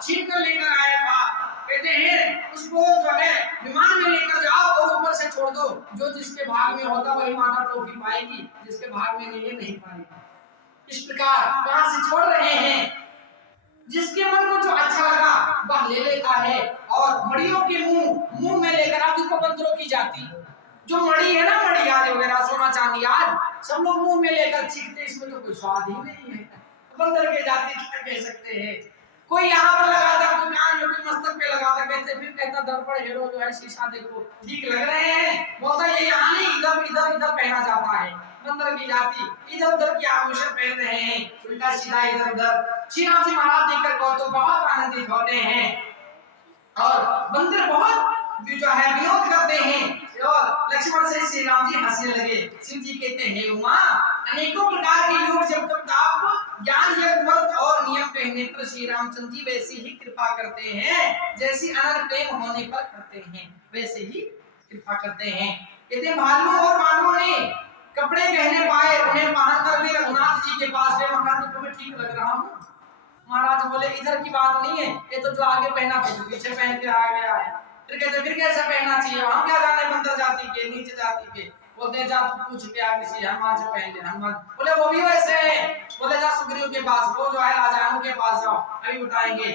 छीन कर लेकर आया था। कहते हैं उसको जो है विमान में लेकर जाओ और ऊपर से छोड़ दो, जो जिसके भाग में होगा वही माता टोपी पाएगी, जिसके भाग में नहीं है नहीं पाएगी। इस प्रकार वहां से छोड़ रहे हैं, जिसके मन को जो अच्छा लगा वह ले लेता है। और मड़ियों के मुंह में लेकर, आप देखो बंदरों की जाति, जो मड़ी है ना, मड़ी आज वगैरह सोना चांदी आज सब लोग मुंह में लेकर चीखते, इसमें तो कोई स्वाद ही नहीं है। बंदर के जाति क्या कह सकते हैं। कोई यहाँ पर लगाता, कोई कान में, कोई मस्तक पे लगाता, कहते फिर कहता दर्पण हीरो जो है शीशा देखो ठीक लग रहे हैं, बोलता ये यहाँ नहीं इधर इधर इधर पहना जाता है। बंदर की जाति इधर उधर की आभूषण पहन रहे हैं, उल्टा सीधा इधर उधर। श्री राम जी महाराज देखकर गौतम बहुत आनंदित होते हैं और बंदर बहुत जो है विनोद करते हैं। और लक्ष्मण से श्री राम जी हंसने लगे। शिव जी कहते हैं उमा, अनेकों प्रकार के योग जब तक आप ज्ञान योग व्रत और नियम कहने पर श्री रामचंद्र जी वैसे ही कृपा करते हैं, जैसी अनन्य प्रेम होने पर करते हैं वैसे ही कृपा करते हैं। कहते हैं भालुओं और मानवों ने कपड़े पहने पाए, उन्हें पहनकर भी रघुनाथ जी के पास गए। महाराज तुम्हें ठीक लग रहा हूँ। महाराज बोले इधर की बात नहीं है, ये तो जो आगे पहना था पीछे पहन के आ गया है। फिर कहते फिर कैसे पहनना चाहिए, हम क्या जाने बंदर जाति के नीचे जाति के। बोलते जा तू पूछ के आगे से हनुमान से पहन ले। हनुमान बोले वो भी वैसे है। बोले जा सुग्रीव के पास, वो जो है राजा उनके पास जाओ, अभी बताएंगे।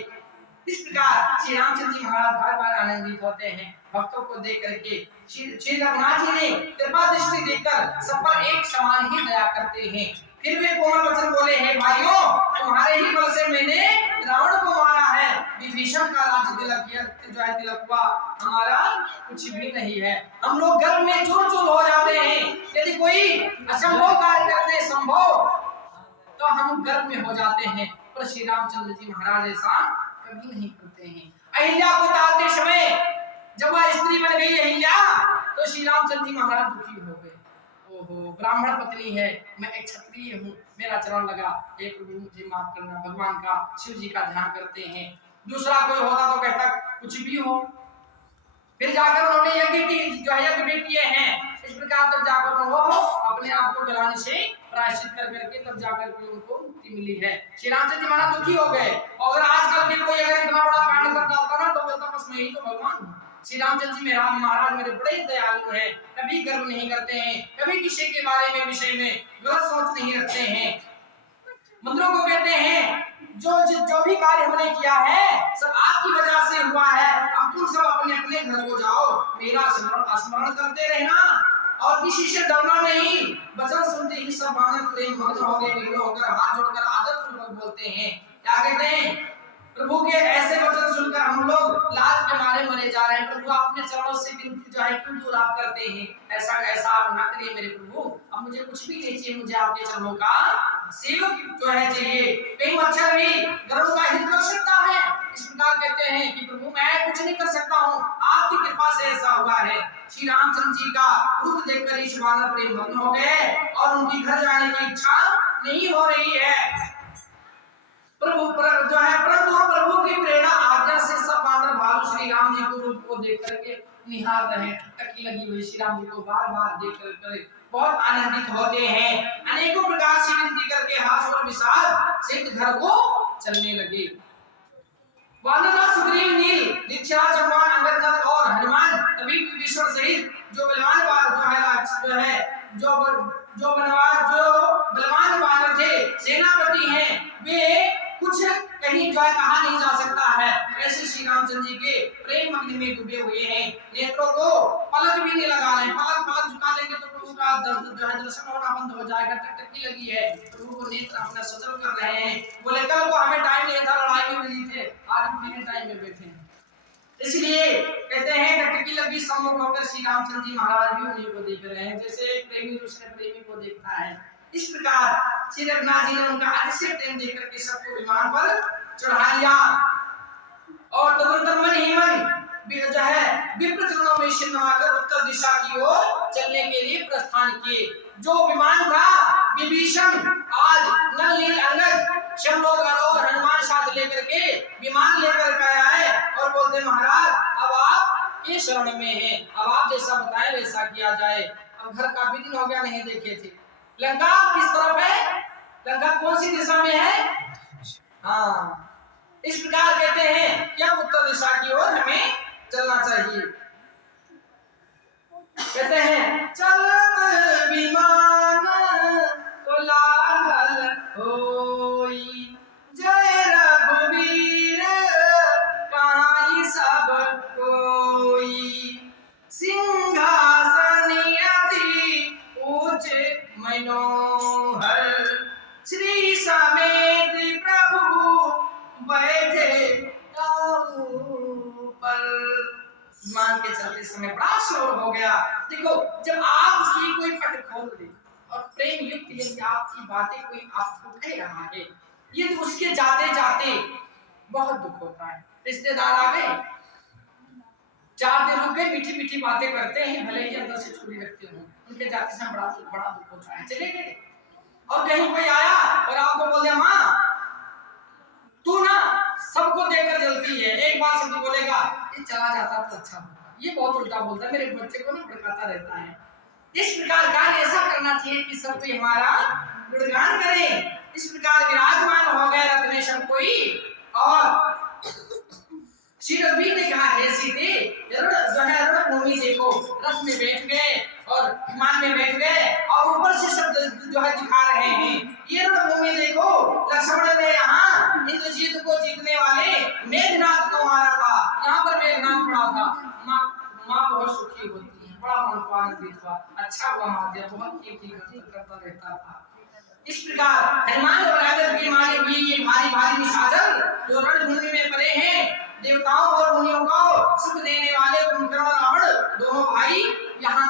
इस प्रकार श्री रामचंद्र जी महाराज बार बार आनंदित होते हैं भक्तों को देख करके। श्री रघुनाथ जी ने कृपा दृष्टि देकर सब पर एक समान ही दया करते हैं। फिर वे कोमल वचन बोले हैं भाइयों, तुम्हारे ही बल से मैंने रावण को मारा है, विभीषण का राज्य तिलक जो है तिलक हुआ, हमारा कुछ भी नहीं है। हम लोग गर्व में चूर चूर हो जाते हैं, यदि कोई असंभव कार्य करते संभव तो हम गर्व में हो जाते हैं, पर श्री रामचंद्र जी महाराज ऐसा कभी नहीं करते हैं। अहिल्या को तारते समय जब वह स्त्री बन गई अहिल्या, तो श्री रामचंद्र जी महाराज दुखी हो गए। ओहो, ब्राह्मण पत्नी है, मैं एक क्षत्रिय हूँ, मेरा चरण लगा, हे प्रभु मुझे माफ करना। भगवान का शिव जी का ध्यान करते हैं। दूसरा कोई होता तो कहता कुछ भी हो। फिर जाकर उन्होंने यज्ञ की जो यज्ञ भी किए हैं, इस प्रकार तब जाकर वो अपने आप को गलाने से प्रायश्चित कर करके तब जाकर के उनको मुक्ति मिली है। श्री रामचंद्र जी महाराज दुखी हो गए। और आजकल के कोई अगर इतना बड़ा कांड करता होता ना, तो बोलता बस मैं ही तो भगवान हूँ। श्री रामचंद्र जी महाराज मेरे बड़े दयालु हैं, कभी गर्व नहीं करते हैं, कभी किसी के बारे में विषय में गलत सोच नहीं रखते हैं। मंत्रों को कहते हैं जो भी कार्य हमने किया है सब आपकी वजह से हुआ है। अब तुम सब अपने अपने घर को जाओ, मेरा स्मरण करते रहना और किसी से डरना नहीं। वचन सुनते ही सब वानर प्रेम मग्न हो गए, विघ्न होकर हाथ जोड़कर आदत पूर्वक बोलते हैं। क्या कहते हैं, प्रभु के ऐसे वचन सुनकर हम लोग लाज के मारे मरे जा रहे हैं। प्रभु अपने चरणों से विनती जो है क्यों दूर आप करते हैं, ऐसा ऐसा आप ना करिए मेरे प्रभु। अब मुझे कुछ भी नहीं चाहिए, मुझे आपके चरणों का सेवक जो है चाहिए। कई मच्छर भी गरुड़ का हित कर सकता है। इस प्रकार कहते हैं कि प्रभु मैं कुछ नहीं कर सकता हूँ, आपकी कृपा से ऐसा हुआ है। श्री रामचंद्र जी का रूप देखकर इस वानर प्रेम मग्न हो गए और उनकी घर जाने की इच्छा नहीं हो रही है। प्रभु जो है परंतु प्रभु की प्रेरणा आज्ञा से सब वानर भालू श्री राम जी को रूप को देख करके निहार रहे। टकी लगी हुई श्री राम जी को बार बार देख कर बहुत आनंदित होते हैं। अनेकों प्रकार से विनती करके हास और विषाद से घर को चलने लगे। वानर सुग्रीव नील दीक्षा चंद्रमान अंगद और हनुमान तभी विभीषण सहित जो बलवान वानर थे सेनापति हैं, वे कुछ कहीं जो है कहा नहीं जा सकता है, ऐसे श्री रामचंद्र जी के प्रेम अग्नि में डूबे हुए हैं। नेत्रों को पलक भी नहीं लगा रहे, पलक झुका देंगे तो प्रभु का जो है दर्शन होना बंद हो जाएगा। टकटकी लगी है, प्रभु को नेत्र अपना सजल कर रहे हैं। बोले कल को हमें टाइम नहीं था, लड़ाई में बिजी थे, आज हम फ्री टाइम में बैठे हैं। इसलिए कहते हैं टकटकी लगी सम्मुख होकर श्री रामचंद्र जी महाराज भी उन्हीं को देख रहे हैं, जैसे एक प्रेमी दूसरे प्रेमी को देखता है। इस प्रकार श्री रघुनाथ जी ने उनका अतिशय प्रेम देख करके सबको विमान पर चढ़ा लिया और तदनंतर मन ही मन जो है विप्र चरणों में सिर नवाकर उत्तर दिशा की ओर चलने के लिए प्रस्थान किए। जो विमान था विभीषण आज नल नील अंगद सब लोग और हनुमान साथ लेकर के विमान लेकर के आए और बोलते महाराज अब आप के शरण में हैं, अब आप जैसा बताएं वैसा किया जाए। अब घर काफी दिन हो गया नहीं देखे थे। लंका किस तरफ है, लंका कौन सी दिशा में है? हाँ, इस प्रकार कहते हैं कि अब उत्तर दिशा की ओर हमें चलना चाहिए। कहते हैं चलत विमान को लागल होई, जय रघुवीर कहाई सब कोई, सिंहासन अति ऊंच मनोहर, श्री समेत प्रभु बैठे पर। विमान के चलते समय बड़ा शोर हो गया। देखो जब आप उसकी कोई पट खोल दे और प्रेम युक्त यदि आपकी बातें कोई आपको कह रहा है, ये तो उसके जाते जाते बहुत दुख होता है। रिश्तेदार आ गए, 4 दिन रुक गए, मीठी मीठी बातें करते हैं, भले ही अंदर से छुरी रखते हो, उनके जाते समय बड़ा दुख होता है, चले गए। और कहीं कोई आया और आपको बोल दिया माँ तू ना सबको देखकर जलती है, एक बार से तू बोलेगा ये चला जाता तो अच्छा होता, ये बहुत उल्टा बोलता है, मेरे बच्चे को ना भड़काता रहता है। इस प्रकार का ऐसा करना चाहिए कि सब कोई हमारा गुणगान करे। इस प्रकार विराजमान हो गए रत्नेश्वर कोई। और श्री रघुवीर ने कहा हे सीते जो है रणभूमि देखो, रथ में बैठ गए और विमान में बैठ गए और ऊपर से शब्द जो है दिखा रहे हैं, ये रणभूमि देखो, लक्ष्मण ने यहाँ इंद्रजीत को जीतने वाले मेघनाथ को मारा था, यहाँ पर मेघनाथ पड़ा था। माँ बहुत सुखी होती है, बड़ा मन को आनंदित हुआ, अच्छा हुआ महादेव बहुत कीर्ति करता रहता था। इस प्रकार हनुमान और राजा की मारे हुए ये भारी भारी निशाचर जो रणभूमि में पड़े हैं, देवताओं और मुनियों को सुख देने वाले कुंभकर्ण और रावण दोनों भाई यहाँ